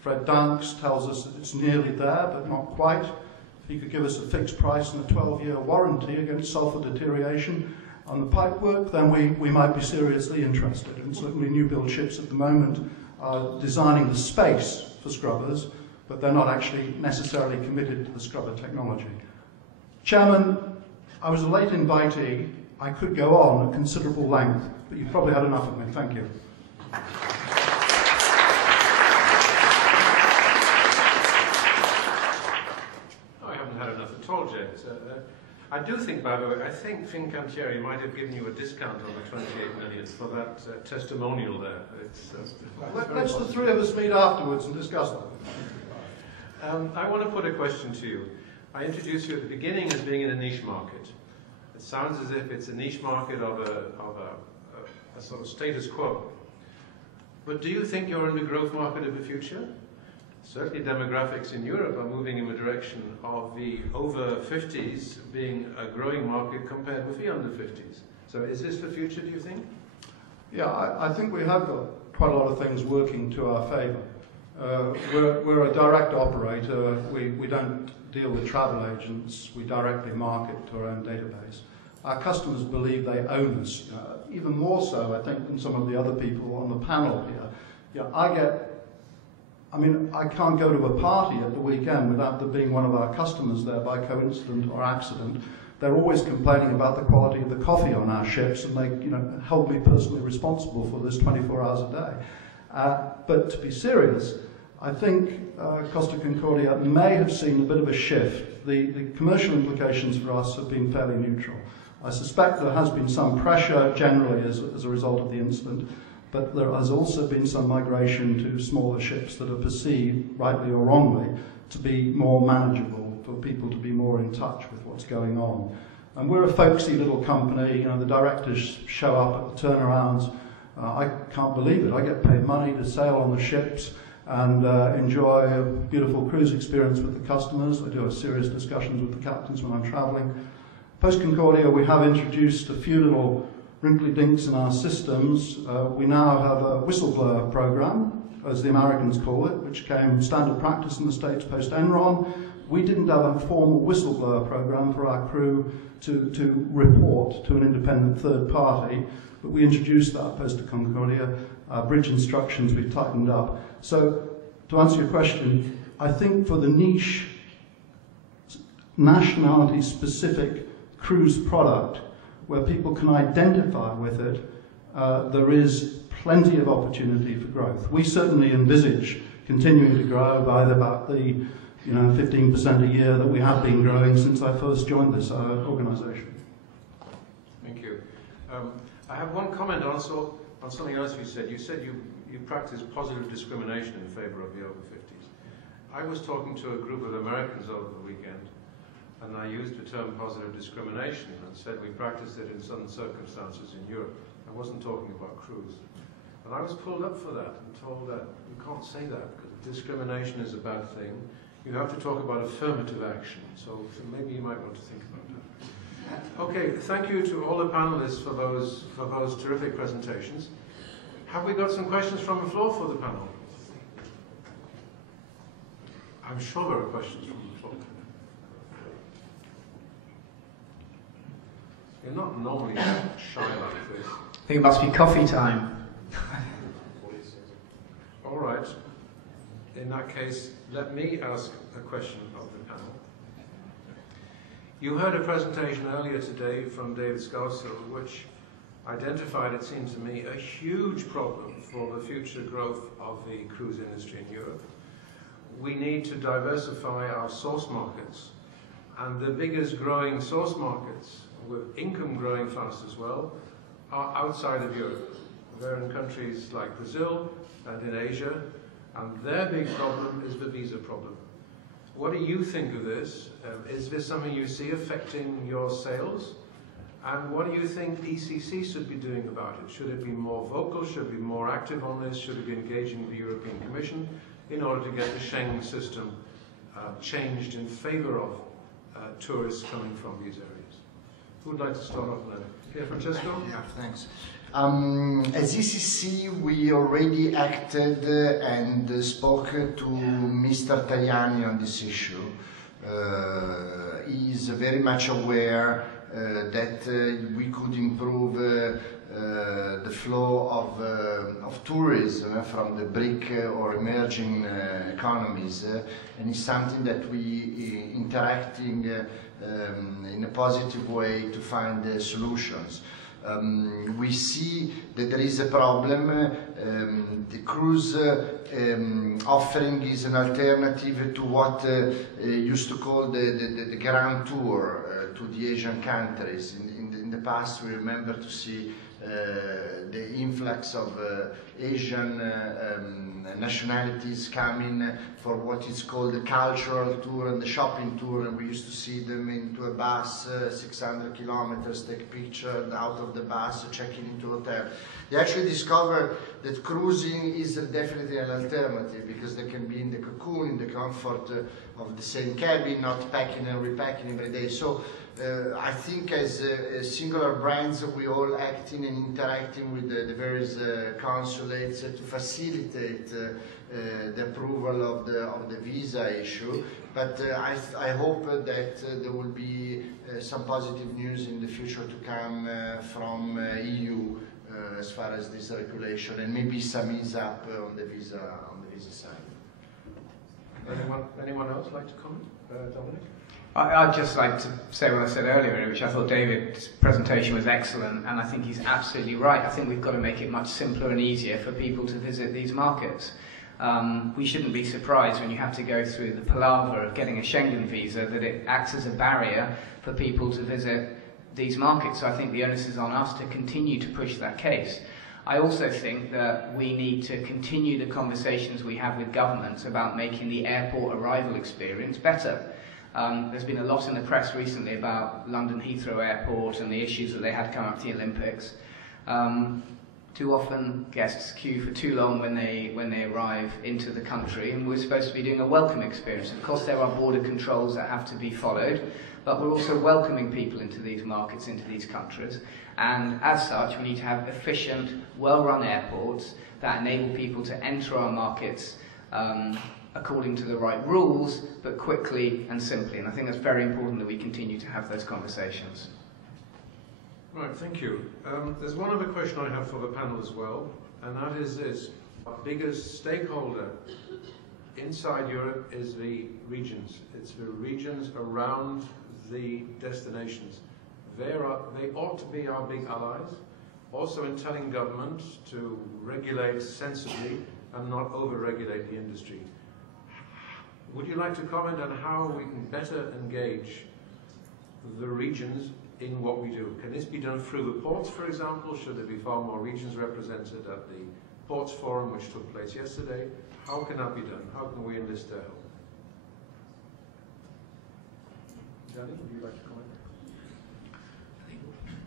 Fred Danks tells us that it's nearly there, but not quite. If he could give us a fixed price and a 12-year warranty against sulfur deterioration on the pipework, then we might be seriously interested. And certainly new build ships at the moment are designing the space for scrubbers, but they're not actually necessarily committed to the scrubber technology. Chairman, I was a late invitee. I could go on at considerable length, but you've probably had enough of me. Thank you. I haven't had enough at all, James. I do think, by the way, I think Fincantieri might have given you a discount on the 28 million for that testimonial there. Let's the three of us meet afterwards and discuss them. I want to put a question to you. I introduced you at the beginning as being in a niche market. It sounds as if it's a niche market of a sort of status quo. But do you think you're in the growth market of the future? Certainly demographics in Europe are moving in the direction of the over 50s being a growing market compared with the under 50s. So is this the future, do you think? Yeah, I think we have got quite a lot of things working to our favour. We're a direct operator. We don't deal with travel agents. We directly market to our own database. our customers believe they own us. Even more so, I think, than some of the other people on the panel here. I can't go to a party at the weekend without there being one of our customers there by coincidence or accident. They're always complaining about the quality of the coffee on our ships, and they hold me personally responsible for this 24 hours a day. But to be serious, I think Costa Concordia may have seen a bit of a shift. The commercial implications for us have been fairly neutral. I suspect there has been some pressure generally as a result of the incident, but there has also been some migration to smaller ships that are perceived, rightly or wrongly, to be more manageable, for people to be more in touch with what's going on. And we're a folksy little company. The directors show up at the turnarounds. I can't believe it. I get paid money to sail on the ships and enjoy a beautiful cruise experience with the customers. I do have serious discussions with the captains when I'm travelling. Post Concordia, we have introduced a few little wrinkly dinks in our systems. We now have a whistleblower program, as the Americans call it, which came standard practice in the States post-Enron. We didn't have a formal whistleblower program for our crew to report to an independent third party, but we introduced that post Concordia. Bridge instructions we've tightened up. So, to answer your question, I think for the niche, nationality-specific cruise product, where people can identify with it, there is plenty of opportunity for growth. We certainly envisage continuing to grow by about the 15% a year that we have been growing since I first joined this organisation. Thank you. I have one comment also on something else you said. You said you practice positive discrimination in favour of the over 50s. I was talking to a group of Americans over the weekend, and I used the term positive discrimination and said we practiced it in some circumstances in Europe. I wasn't talking about crews. And I was pulled up for that and told that you can't say that because discrimination is a bad thing. You have to talk about affirmative action. So maybe you might want to think about that. Okay, thank you to all the panelists for those terrific presentations. Have we got some questions from the floor for the panel? I'm sure there are questions from the floor. You're not normally shy like this. I think it must be coffee time. All right. In that case, let me ask a question of the panel. You heard a presentation earlier today from David Scarso, which identified, it seems to me, a huge problem for the future growth of the cruise industry in Europe. We need to diversify our source markets, and the biggest growing source markets, with income growing fast as well, are outside of Europe. They're in countries like Brazil and in Asia, and their big problem is the visa problem. What do you think of this? Is this something you see affecting your sales? And what do you think ECC should be doing about it? Should it be more vocal? Should it be more active on this? Should it be engaging the European Commission in order to get the Schengen system changed in favour of tourists coming from these areas? Who would like to start off now? Pierfrancesco? Yeah, thanks. As ECC, we already acted and spoke to Mr. Tajani on this issue. He is very much aware that we could improve the flow of tourism from the BRIC or emerging economies, and it's something that we interacting in a positive way to find solutions. We see that there is a problem. The cruise offering is an alternative to what used to call the Grand Tour to the Asian countries. In the past, we remember to see the influx of Asian nationalities coming for what is called the cultural tour and the shopping tour, and we used to see them into a bus, 600 kilometers, take pictures out of the bus, checking into a hotel. They actually discovered that cruising is definitely an alternative because they can be in the cocoon, in the comfort of the same cabin, not packing and repacking every day. So I think as singular brands, we all acting and interacting with the various consulates to facilitate the approval of the visa issue. But I hope that there will be some positive news in the future to come from EU as far as this regulation, and maybe some ease up on the visa side. Anyone else like to comment? Dominic? I'd just like to say what I said earlier, which I thought David's presentation was excellent, and I think he's absolutely right. I think we've got to make it much simpler and easier for people to visit these markets. We shouldn't be surprised when you have to go through the palaver of getting a Schengen visa that it acts as a barrier for people to visit these markets. So I think the onus is on us to continue to push that case. I also think that we need to continue the conversations we have with governments about making the airport arrival experience better. There's been a lot in the press recently about London Heathrow Airport and the issues that they had come up to the Olympics. Too often guests queue for too long when they arrive into the country, and we're supposed to be doing a welcome experience. Of course, there are border controls that have to be followed, but we're also welcoming people into these markets, into these countries. And as such, we need to have efficient, well-run airports that enable people to enter our markets according to the right rules, but quickly and simply. And I think that's very important that we continue to have those conversations. Right, thank you. There's one other question I have for the panel as well, and that is this. Our biggest stakeholder inside Europe is the regions. It's the regions around the destinations. They ought to be our big allies, also in telling government to regulate sensibly and not over-regulate the industry. Would you like to comment on how we can better engage the regions in what we do? Can this be done through the ports, for example? Should there be far more regions represented at the Ports Forum, which took place yesterday? How can that be done? How can we enlist their help? Gianni, would you like to comment?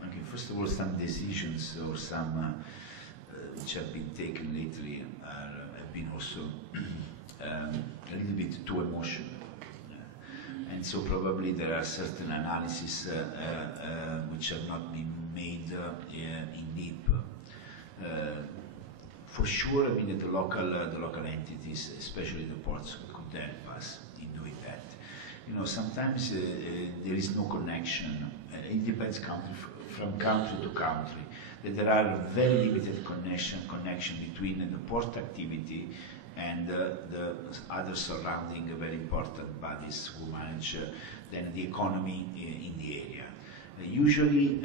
Okay, first of all, some decisions or some which have been taken lately have been also a little bit too emotional. And so probably there are certain analyses which have not been made in deep. For sure, I mean that the local entities, especially the ports, could help us in doing that. You know, sometimes there is no connection. It depends from country to country. That there are very limited connection between the port activity and the other surrounding very important bodies who manage then the economy in the area. Usually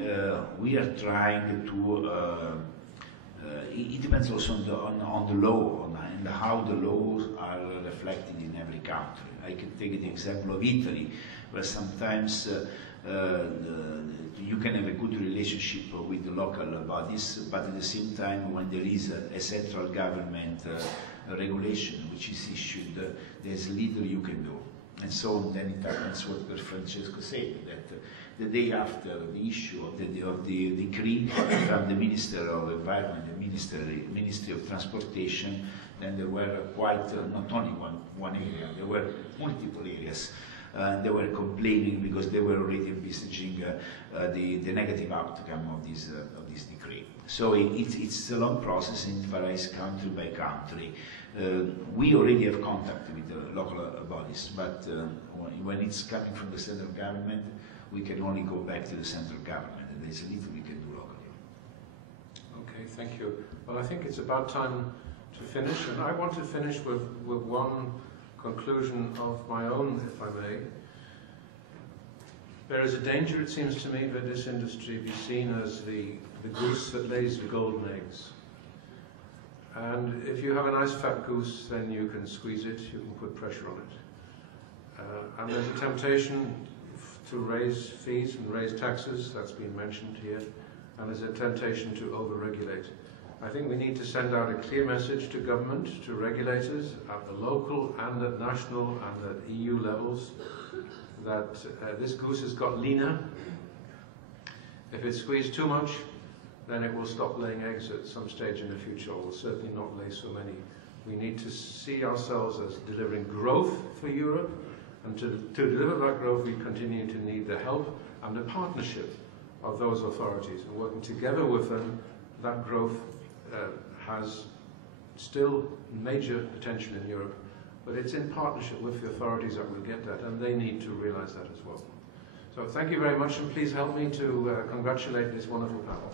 we are trying to, it depends also on the law and how the laws are reflected in every country. I can take the example of Italy, where sometimes you can have a good relationship with the local bodies, but at the same time when there is a central government regulation which is issued, there's little you can do. And so then it happens what Pierfrancesco said, that the day after the issue of the decree from the Minister of Environment, the Ministry of Transportation, then there were quite, not only one area, there were multiple areas. They were complaining because they were already envisaging the negative outcome of this decree. So it's a long process and it varies country by country. We already have contact with the local bodies, but when it's coming from the central government, we can only go back to the central government, and there's little we can do locally. Okay, thank you. Well, I think it's about time to finish, and I want to finish with one conclusion of my own, if I may. There is a danger, it seems to me, that this industry be seen as the goose that lays the golden eggs. And if you have a nice fat goose, then you can squeeze it, you can put pressure on it. And there's a temptation to raise fees and raise taxes, that's been mentioned here, and there's a temptation to over-regulate. I think we need to send out a clear message to government, to regulators at the local and at national and at EU levels that this goose has got leaner. If it's squeezed too much, then it will stop laying eggs at some stage in the future, or will certainly not lay so many. We need to see ourselves as delivering growth for Europe And to deliver that growth, we continue to need the help and the partnership of those authorities. And working together with them, that growth has still major potential in Europe, but it's in partnership with the authorities that will get that, and they need to realize that as well. So thank you very much, and please help me to congratulate this wonderful panel.